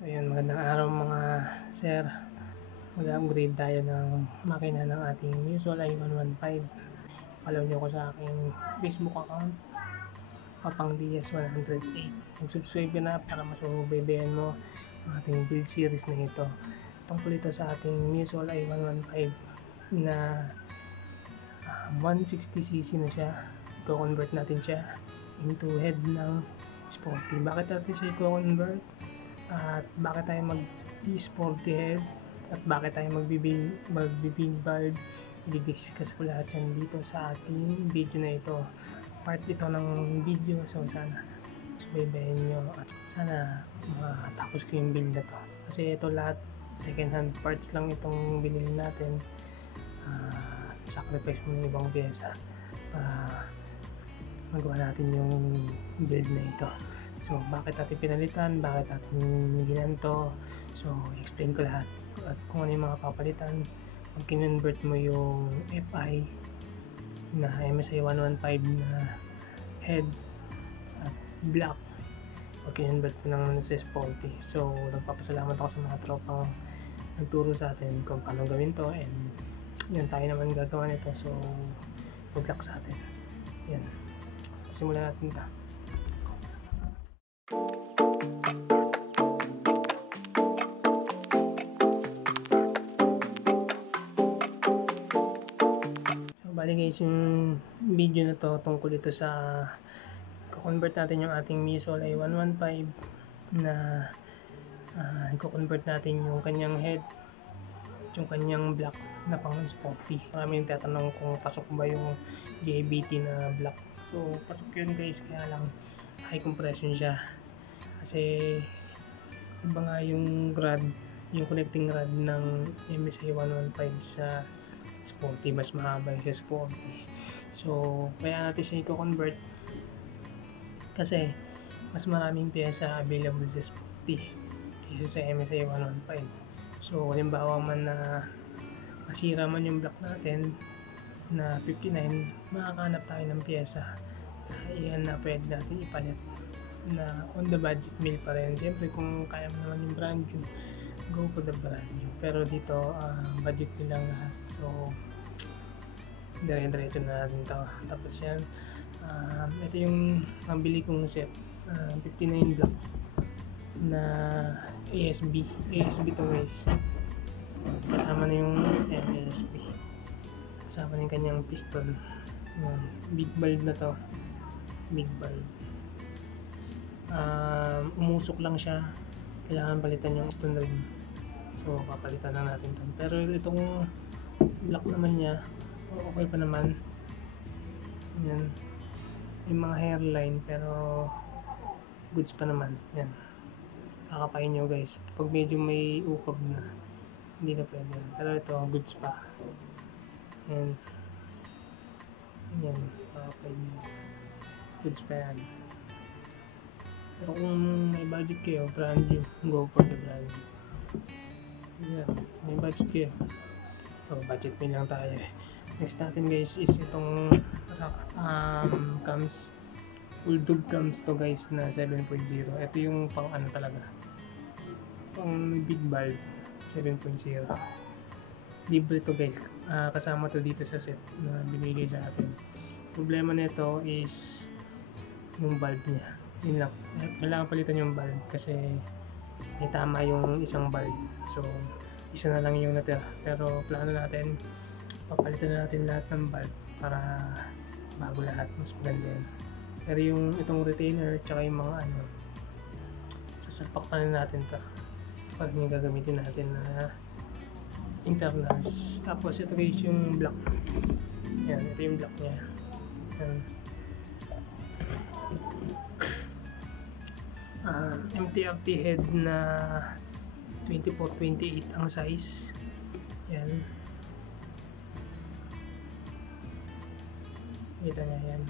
So ayan, magandang araw mga sir. Mag-upgrade tayo ng makina ng ating Musol i115. Follow nyo ko sa aking Facebook account, Papang DS108. Mag-subscribe ka na para mas mababayan mo ang ating build series na ito. Tungkol ito sa ating Musol i115 na 160cc na siya. I-convert natin siya into head ng sporty. Bakit natin siya i-convert? At bakit tayo mag-sporty head? At bakit tayo magbibig valve? I-discuss ko lahat yan dito sa ating video na ito. Part ito ng video, so sana subaybayan nyo at sana matapos ko yung build na to. Kasi ito lahat second hand parts lang itong binili natin. Sacrifice mo ng ibang pyesa para magawa natin yung build na ito. So bakit natin pinalitan, bakit natin ginanto, so explain ko lahat at kung ano yung mga papalitan pag kinonvert mo yung FI na MSI 115 na head at block pag kinonvert mo ng SS40. So nagpapasalamat ako sa mga tropang nagturo sa atin kung paano gawin to, and yan tayo naman gagawa nito, so good luck sa atin. Yan, simulan natin ito. Bali guys, yung video na to tungkol ito sa i-convert natin yung ating Musol i115 na i-convert natin yung kanyang head, yung kanyang block na pang sporty. Maraming tatanong kung pasok ba yung JBT na block. So pasok yun guys, kaya lang high compression siya kasi iba nga yung rod, yung connecting rod ng MSI 115 sa sporty, mas mahaba yung sporty. So kaya natin siya i-convert kasi mas maraming pyesa available sa sporty kaysa sa MSI 115. So halimbawa man na masira man yung block natin na 59, makakahanap tayo ng pyesa iyan na pwede natin ipalit na on the budget meal pa rin. Siyempre kung kaya mo naman yung brand new, go for the brand new, pero dito budget nilang lahat. So dire-diretso na natin ito. Tapos yan, ito yung mabili kong set, 59 block na ASB to guys. Kasama na yung ASB, kasama na yung kanyang piston. Big valve na to, big valve. Umusok lang siya, kailangan palitan yung piston ring, so papalitan na natin to. Pero itong block naman niya okay pa naman, yan, yung mga hairline pero goods pa naman. Yan, kakapain nyo guys pag medyo may ukab na, hindi na pwede, pero ito goods pa. Yan, yan, kakapain nyo, goods pa yan. Pero kung may budget kayo, brand new, go for the brand new. Yan, may budget kayo, so budget meal lang tayo. Next natin guys is itong cams, Bulldog cams to guys na 7.0. Ito yung pang ano talaga, pang big valve 7.0. Libre to guys, kasama to dito sa set na binigay sa atin. Problema nito is yung valve niya, yun lang, kailangan palitan yung valve kasi may tama yung isang valve, so isa na lang yung natira. Pero plano natin papalitan na natin lahat ng valve para bago lahat, mas maganda yun. Pero yung itong retainer tsaka yung mga ano, sasalpakan na natin to para yung gagamitin natin na internals. Tapos ito guys yung block, yan, ito yung block nya, yan. MTFT head na 24-28 ang size, yan, kita nyo yan.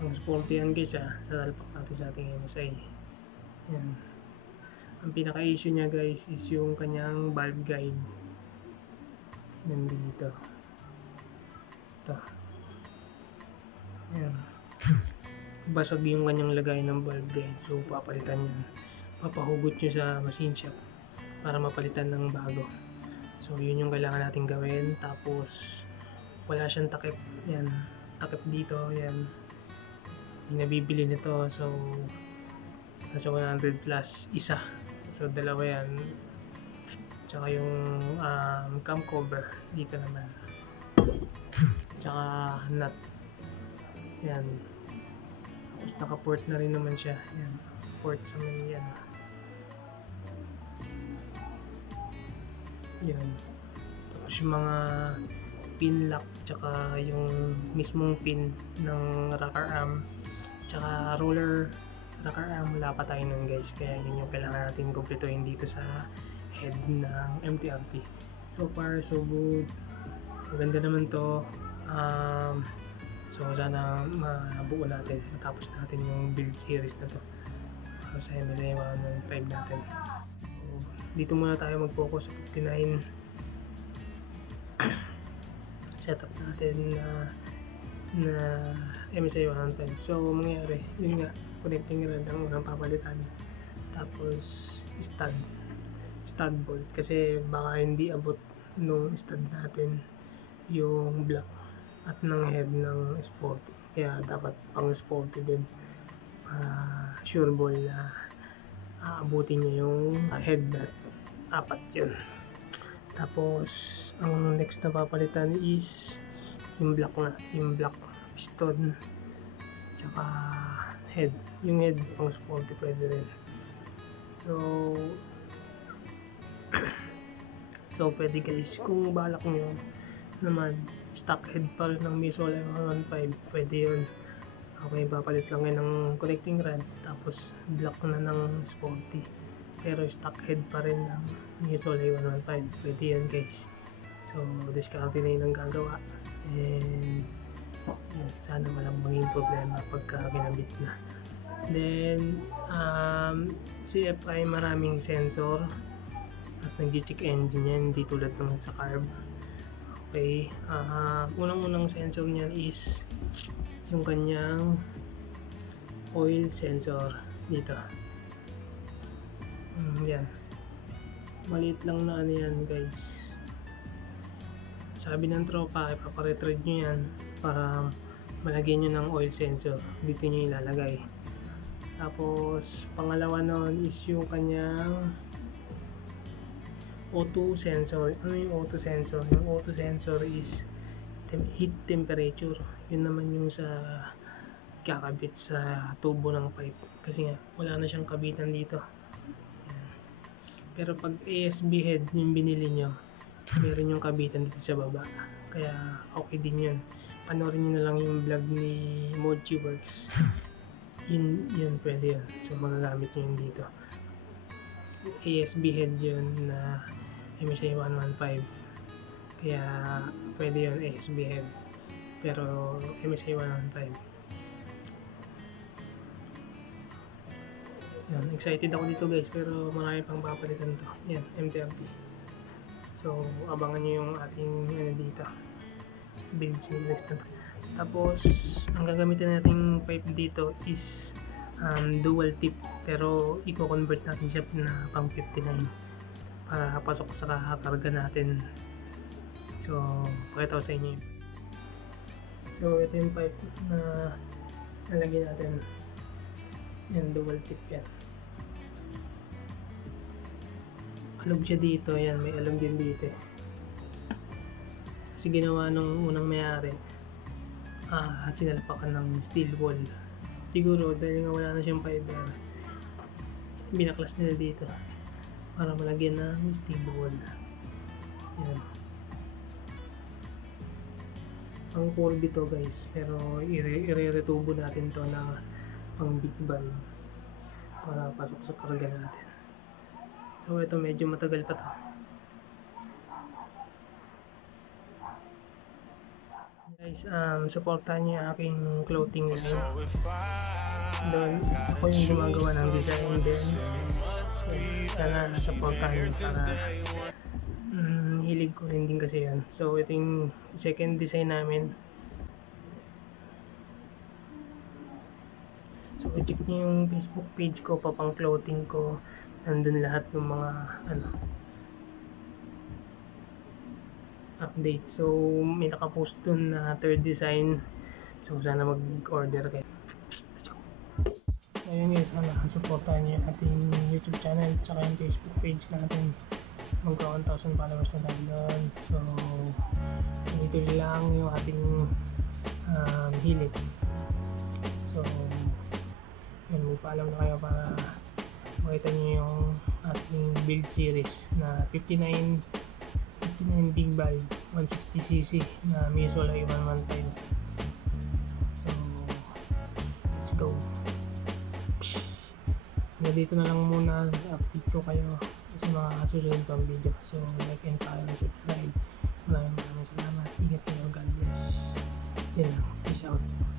Ang sporty yan guys, sasalpak natin sa ating MSI. Yan, ang pinaka issue nya guys is yung kanyang valve guide, nandito ito, yan. basag yung kanyang lagay ng bulb guys. So papalitan yan. Papahugot nyo sa machine shop para mapalitan ng bago. So yun yung kailangan natin gawin. Tapos wala siyang takip. Yan. Takip dito. Yan. Yung nabibili nito. So nasa 100 plus isa. So dalawa yan. Tsaka yung cam cover dito naman. Tsaka nut. Yan. Tapos naka-port na rin naman siya. Yan. Port sa may yan. Yan. Tapos yung mga pin lock tsaka yung mismong pin ng rocker arm tsaka roller rocker arm, wala pa tayo nun guys. Kaya yun yung kailangan natin kumpletuhin dito sa head ng MTRP. So far so good. Maganda naman to. So sana mabuo natin, matapos natin yung build series na to para sa MSI 115 natin. So, dito muna tayo mag-focus sa 59 setup natin na MSI 115. So mangyari, yun nga, connecting rod ang unang papalitan. Tapos stud bolt kasi baka hindi abot nung stud natin yung block at ng head ng sporty, kaya dapat pang sporty din sure ball na aabutin niya yung head nut. Apat yun. Tapos ang next na papalitan is yung block piston tsaka head. Yung head pang sporty pwede rin. So pwede guys, kung balak nyo naman stock head pa rin ng Missile 115, pwede yun. Okay, papalit lang yun ng connecting rod tapos block na ng sporty, pero stock head pa rin ng Missile 115, pwede yun guys. So discarte na yun ang gagawa, and sana walang maging problema pagka ginabit na. Then CFI maraming sensor at nag-check engine yan, hindi tulad ng sa carb. Okay, unang-unang sensor niyan is yung kanyang oil sensor dito. Yan, maliit lang na ano yan guys. Sabi ng tropa, ipaparetread nyo yan para malagyan nyo ng oil sensor, dito nyo ilalagay. Tapos pangalawa nun is yung kanyang O2 sensor. Ano yung O2 sensor? Yung O2 sensor is heat temperature. Yun naman yung sa kakabit sa tubo ng pipe. Kasi nga, wala na siyang kabitan dito. Pero pag ASB head yung binili nyo, meron yung kabitan dito sa baba. Kaya okay din yun. Panoorin nyo na lang yung vlog ni Mochi Works. Yun pwede yun. So magagamit nyo yun dito. ASB head yun na MSI 115, kaya pwede yun ASB head, pero MSI 115. Yan, excited ako dito guys, pero marami pang papalitan to. Yan, MTRP. So abangan nyo yung ating dito build series na to. Tapos ang gagamitin nating pipe dito is dual tip, pero i-convert natin siya na pang 59 para pasok sa karga natin. So pakita ko sa inyo yun. So ito yung pipe na nalagyan natin. Yan, dual tip yan. Alog siya dito. Yan, may alog din dito. Kasi ginawa nung unang may-ari, sinalapakan ng steel wall. Siguro dahil nga wala na siyang fiber, binaklas nila dito para malagyan ng steel wall. Yan. Ang curve ito guys, pero i-retubo natin to na pang big valve para pasok sa karga natin. So ito medyo matagal pa to. Guys, supportahan niyo yung aking clothing line. Doon ako yung gumagawa ng design din. Sana supportahan niyo para hilig ko rin din kasi yan. So ito yung second design namin. i-check nyo yung Facebook page ko, Papang Clothing ko. Nandun lahat ng mga update. So may nakapost dun na third design. So sana mag-order kayo. So yun guys, sana supportahan nyo yung ating YouTube channel tsaka yung Facebook page natin. Magka 1,000 followers na tayo doon. So ito lang yung ating hilit. So yun, magpaalam na kayo para makita nyo yung ating build series na 59 big valve 160cc na Miyazol i115. So let's go. Dito na lang muna, update ko kayo sa mga susunod pang video. So like and follow and subscribe. Maraming salamat. Ingat kayo. God bless. Yan lang. Peace out.